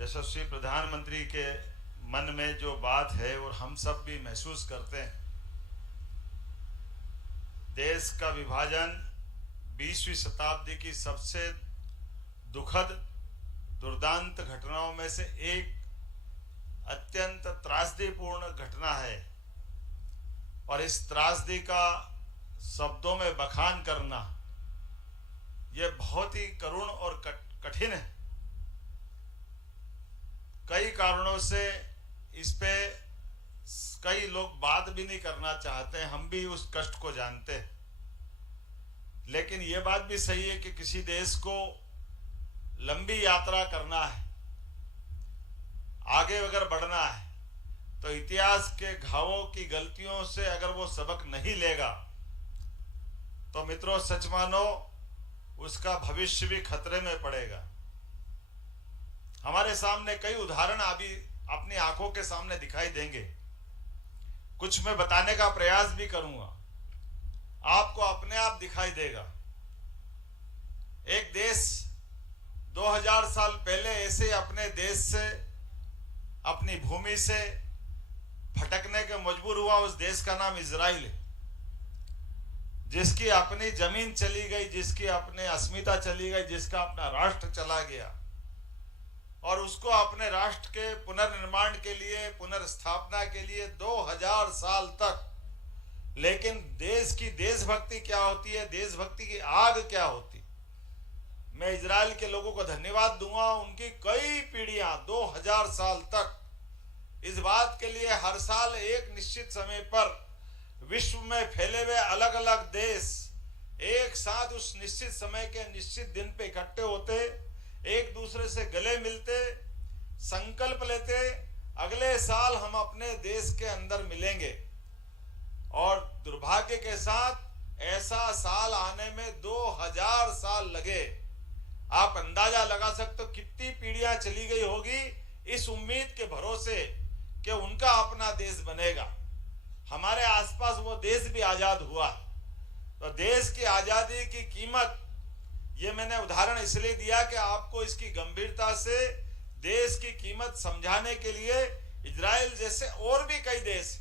यशस्वी प्रधानमंत्री के मन में जो बात है और हम सब भी महसूस करते हैं, देश का विभाजन 20वीं शताब्दी की सबसे दुखद दुर्दांत घटनाओं में से एक अत्यंत त्रासदीपूर्ण घटना है और इस त्रासदी का शब्दों में बखान करना यह बहुत ही करुण और कठिन है। कई कारणों से इस पे कई लोग बात भी नहीं करना चाहते हैं, हम भी उस कष्ट को जानते हैं। लेकिन ये बात भी सही है कि किसी देश को लंबी यात्रा करना है, आगे अगर बढ़ना है, तो इतिहास के घावों की गलतियों से अगर वो सबक नहीं लेगा तो मित्रों सच मानो उसका भविष्य भी खतरे में पड़ेगा। हमारे सामने कई उदाहरण अभी अपनी आंखों के सामने दिखाई देंगे, कुछ मैं बताने का प्रयास भी करूंगा, आपको अपने आप दिखाई देगा। एक देश 2000 साल पहले ऐसे अपने देश से, अपनी भूमि से भटकने के मजबूर हुआ। उस देश का नाम इजराइल है, जिसकी अपनी जमीन चली गई, जिसकी अपनी अस्मिता चली गई, जिसका अपना राष्ट्र चला गया और उसको अपने राष्ट्र के पुनर्निर्माण के लिए, पुनर्स्थापना के लिए 2000 साल तक। लेकिन देश की देशभक्ति क्या होती है, देशभक्ति की आग क्या होती, मैं इजराइल के लोगों को धन्यवाद दूंगा। उनकी कई पीढ़ियां 2000 साल तक इस बात के लिए हर साल एक निश्चित समय पर विश्व में फैले हुए अलग अलग देश एक साथ उस निश्चित समय के निश्चित दिन पे इकट्ठे होते, एक दूसरे से गले मिलते, संकल्प लेते, अगले साल हम अपने देश के अंदर मिलेंगे। और दुर्भाग्य के साथ ऐसा साल आने में 2000 साल लगे। आप अंदाजा लगा सकते हो कितनी पीढ़ियां चली गई होगी इस उम्मीद के भरोसे कि उनका अपना देश बनेगा। हमारे आसपास वो देश भी आजाद हुआ। तो देश की आजादी की कीमत, ये मैंने उदाहरण इसलिए दिया कि आपको इसकी गंभीरता से देश की कीमत समझाने के लिए इजराइल जैसे और भी कई देश